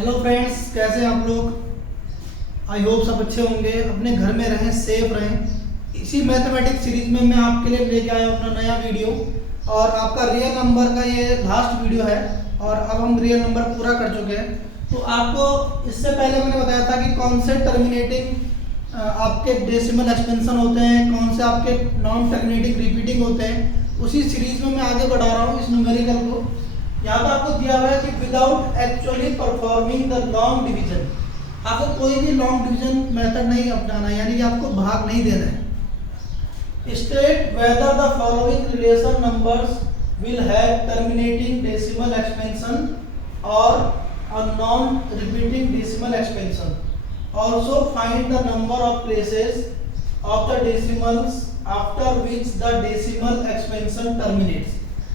Hello friends, कैसे हैं आप लोग। आई होप सब अच्छे होंगे, अपने घर में रहें, सेफ रहें। इसी मैथमेटिक्स सीरीज में मैं आपके लिए लेके आया हूँ अपना नया वीडियो। और आपका रियल नंबर का ये लास्ट वीडियो है और अब हम रियल नंबर पूरा कर चुके हैं। तो आपको इससे पहले मैंने बताया था कि कौन से टर्मिनेटिंग आपके डेसिमल एक्सपेंशन होते हैं, कौन से आपके नॉन टर्मिनेटिंग रिपीटिंग होते हैं। उसी सीरीज में मैं आगे बढ़ा रहा हूँ इस न्यूमेरिकल को। यहाँ पर आपको दिया हुआ है कि without actually performing the long division, आपको कोई भी लॉन्ग डिवीजन मेथड नहीं अपनाना है, यानी कि आपको भाग नहीं देना है। State whether the following relation numbers will have terminating decimal expansion और a non repeating decimal expansion. Also find the number of places of the decimals after which the decimal expansion terminates.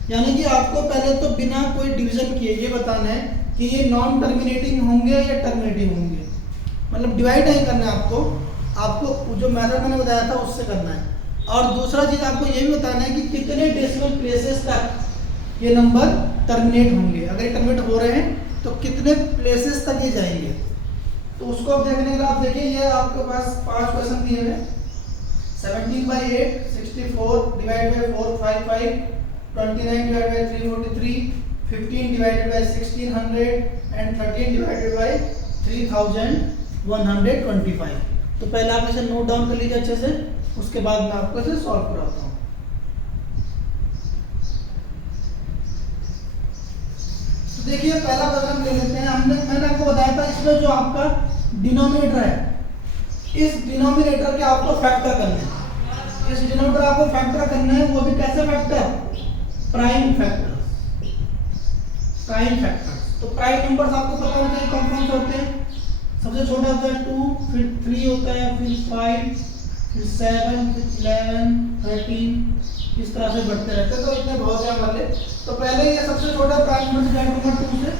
यानी कि आपको पहले तो बिना कोई division किए ये बताना है कि ये नॉन टर्मिनेटिंग होंगे या टर्मिनेटिंग होंगे, मतलब डिवाइड नहीं करना है आपको जो मेथड मैंने बताया था उससे करना है। और दूसरा चीज आपको ये भी बताना है कि कितने डेसिमल प्लेसेस तक ये नंबर टर्मिनेट होंगे। अगर ये टर्मिनेट हो रहे हैं तो कितने प्लेसेस तक ये जाएंगे। तो उसको आप देखने के लिए आप देखिए, ये आपके पास 5 क्वेश्चन दिए हुए हैं। 17/8, 64 divide by 455, 29 divided by 343, 15 divided by 1600 and 13 divided by 3125। तो पहले आप इसे नोट डाउन कर लीजिए अच्छे से, उसके बाद मैं आपको इसे सॉल्व कराता हूँ। तो देखिए पहला प्रॉब्लम ले लेते हैं। मैंने आपको बताया था इसमें जो आपका डिनोमिनेटर है, इस डिनोमिनेटर के आपको फैक्टर करना है। इस डिनोमिनेटर आपको फैक्टर करना है, वो भी कैसे factor, prime factors. Prime factors तो प्राइम नंबर्स आपको पता होना चाहिए कौन कौन से होते हैं। सबसे छोटा होता है 2, फिर 3 होता है, फिर 5, फिर 7, फिर 11, 13, इस तरह से बढ़ते रहते हैं। तो इतने बहुत हैं हमारे। तो पहले ये सबसे छोटा प्राइम नंबर से ऐड करूंगा 2 से,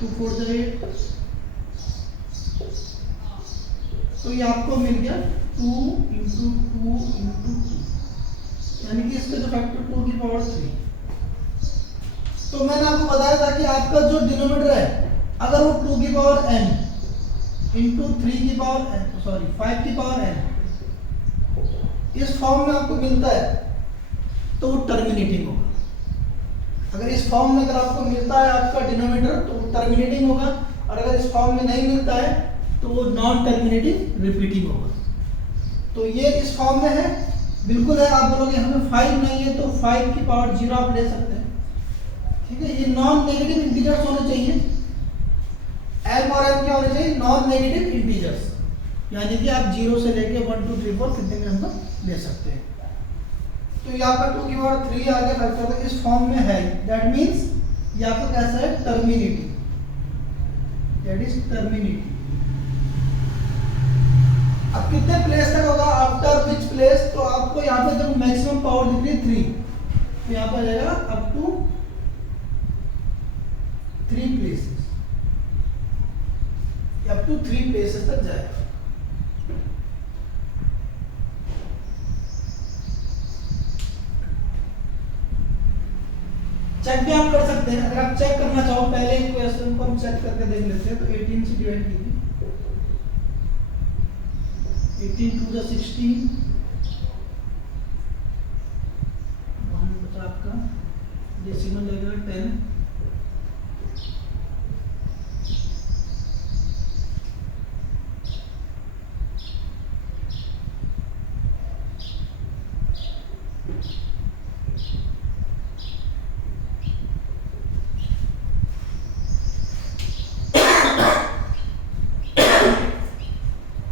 2 4 से 8, तो ये आपको मिल गया 2 × 2 × 2, यानी कि इसका जो फैक्टर 2 की पावर 3। तो मैंने आपको बताया था कि आपका जो डिनोमिनेटर है अगर वो 2 की पावर n इंटू 3 की पावर n, सॉरी 5 की पावर n इस फॉर्म में आपको मिलता है तो वो टर्मिनेटिंग होगा। अगर इस फॉर्म में अगर आपको मिलता है आपका डिनोमिनेटर तो वो टर्मिनेटिंग होगा, और अगर इस फॉर्म में नहीं मिलता है तो वो नॉन टर्मिनेटिंग रिपीटिंग होगा। तो ये इस फॉर्म में है, बिल्कुल है। आप बोलोगे हमें 5 नहीं है तो 5 की पावर 0 आप ले सकते हैं, ठीक है। ये नॉन नेगेटिव इंटीजर्स होने चाहिए। m और n क्या होने चाहिए, नॉन नेगेटिव इंटीजर्स, यानी कि आप 0 से लेके 1 2 3 4 कितने भी नंबर ले सकते हैं। तो यहाँ पर 2 की पावर 3 आगे फैक्टर है, इस फॉर्म में है, दैट मींस ये आपका कैसा है, टर्मिनेटिंग, दैट इज टर्मिनेटिंग। अब कितने प्लेस तक होगा, आफ्टर विच प्लेस, तो आपको यहाँ पे जब मैक्सिमम पावर दिख रही है 3, तो यहाँ पर जाएगा up to 3 places, up to 3 places तक जाएगा। चेक भी आप कर सकते हैं, अगर आप चेक करना चाहो पहले क्वेश्चन को हम चेक करके देख लेते हैं। तो 18 से डिवाइड कीजिए, 18 2 × 16, 1 बचा आपका, डेसिमल लगेगा 10,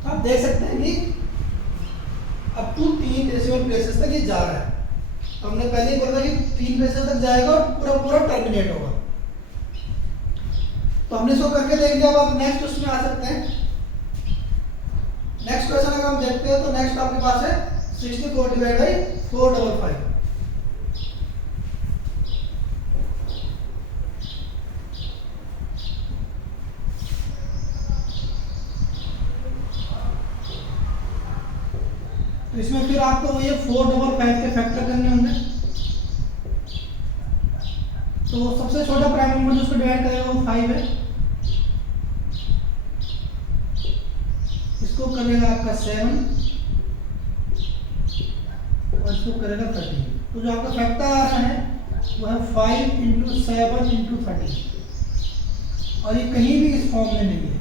आप देख सकते हैं कि अप टू 3 डेसिमल प्लेसेस तक ये जा रहा है। तो हमने पहले ही बोला कि 3 प्लेसेस तक जाएगा और पूरा पूरा टर्मिनेट होगा। तो हमने इसको करके देख लिया। अब आप नेक्स्ट उसमें आ सकते हैं। नेक्स्ट क्वेश्चन अगर हम देखते हैं तो नेक्स्ट आपके पास है 64 डिवाइड बाई 455। तो इसमें फिर आपको ये 455 के फैक्टर करने होंगे। तो सबसे छोटा प्राइम नंबर जो उसको डिवाइड करेगा वो 5 है। इसको करेगा आपका 7 और इसको करेगा 13। तो जो आपका फैक्टर आ रहा है वो है 5 इंटू 7 इंटू 13, और ये कहीं भी इस फॉर्म में नहीं है,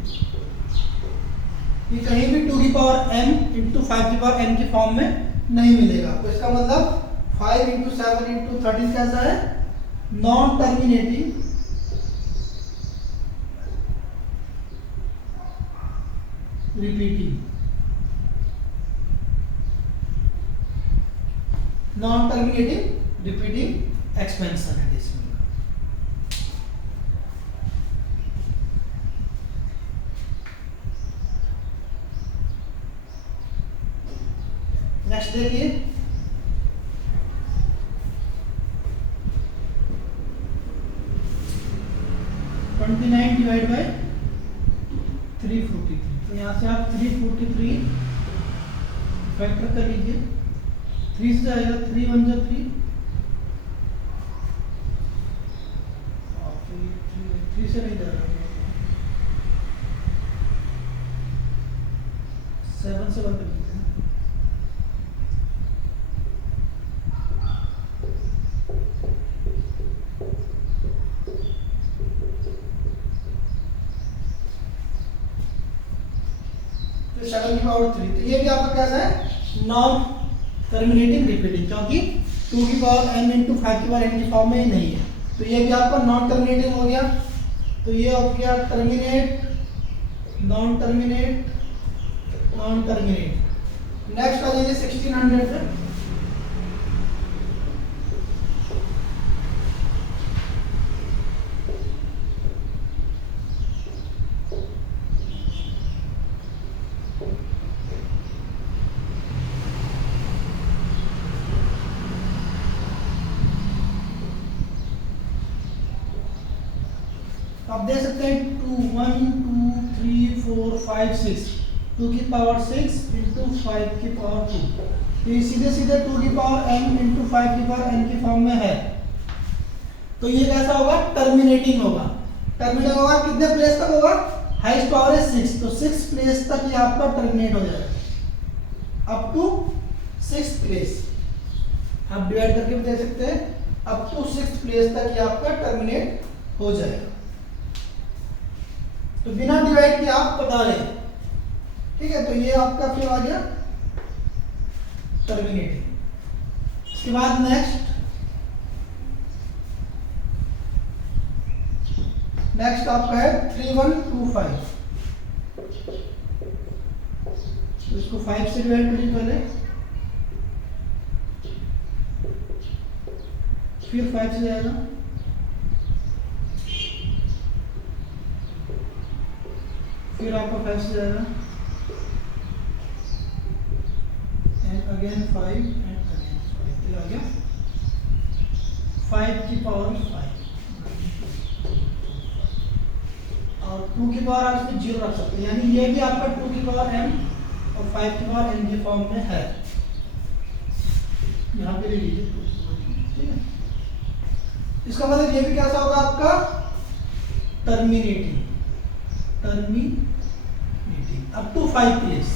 ये कहीं भी 2 की पावर m इंटू 5 की पावर n की फॉर्म में नहीं मिलेगा। तो इसका मतलब 5 इंटू 7 इंटू 13 कैसा है, non terminating repeating, non terminating repeating expansion है इसमें। नेक्स्ट देखिए, 29 डिवाइड बाय 343। तो यहाँ से आप 343 फैक्टर कर लीजिए, 3 से जाएगा 3 1 जा 3, और 3 से नहीं जाएगा, 7 से बात कर लीजिए। तो 7 की पावर 3, तो ये भी आपका कैसा है, नॉन टर्मिनेटिंग रिपीटिंग, क्योंकि 2 की पावर m इंटू 5 की पावर n की फॉर्म में ही नहीं है। तो ये भी आपका नॉन टर्मिनेटिंग हो गया। तो ये हो गया terminate, non terminate, non terminate. Next आ जाइए 1600 पे। आप देख सकते हैं 2 1 2 3 4 5 6, 2 की पावर 6 इंटू 5 की पावर 2। तो ये सीधे सीधे 2 की पावर m इंटू 5 की पावर n की फॉर्म में है। तो ये कैसा होगा, टर्मिनेटिंग होगा। टर्मिनेटिंग होगा कितने प्लेस तक होगा, हाईएस्ट पावर है 6, तो 6 प्लेस तक ये आपका टर्मिनेट हो जाएगा, अप टू 6 प्लेस। आप डिवाइड करके भी दे सकते हैं, अप टू 6 प्लेस तक ये आपका टर्मिनेट हो जाएगा। तो बिना डिवाइड के आप बता रहे हैं, ठीक है। तो ये आपका फिर आ गया टर्मिनेटिंग। इसके बाद नेक्स्ट आपका है 3125। तो इसको 5 से डिवाइड करिए पहले, फिर 5 से जाएगा, फिर आपका 5 से जाएगा, एंड अगेन 5 एंड अगेन 5। तो आ गया 5 की पावर 5, और 2 की पावर आप इसमें 0 रख सकते हैं, यानी ये भी आपका 2 की पावर m और 5 की पावर n के फॉर्म में है। यहाँ पे ले लीजिए, ठीक है। इसका मतलब ये भी कैसा होगा आपका, टर्मिनेटिंग, अप टू 5 प्लेस।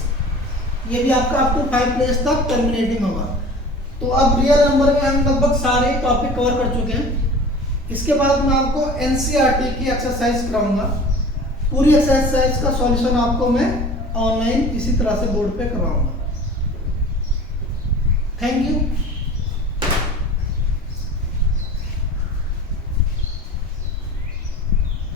ये भी आपका अप टू 5 प्लेस तक टर्मिनेटिंग होगा। तो अब रियल नंबर में हम लगभग सारे टॉपिक कवर कर चुके हैं। इसके बाद मैं आपको एनसीईआरटी की एक्सरसाइज कराऊंगा। पूरी एक्सरसाइज का सॉल्यूशन आपको मैं ऑनलाइन इसी तरह से बोर्ड पे करवाऊंगा। Thank you.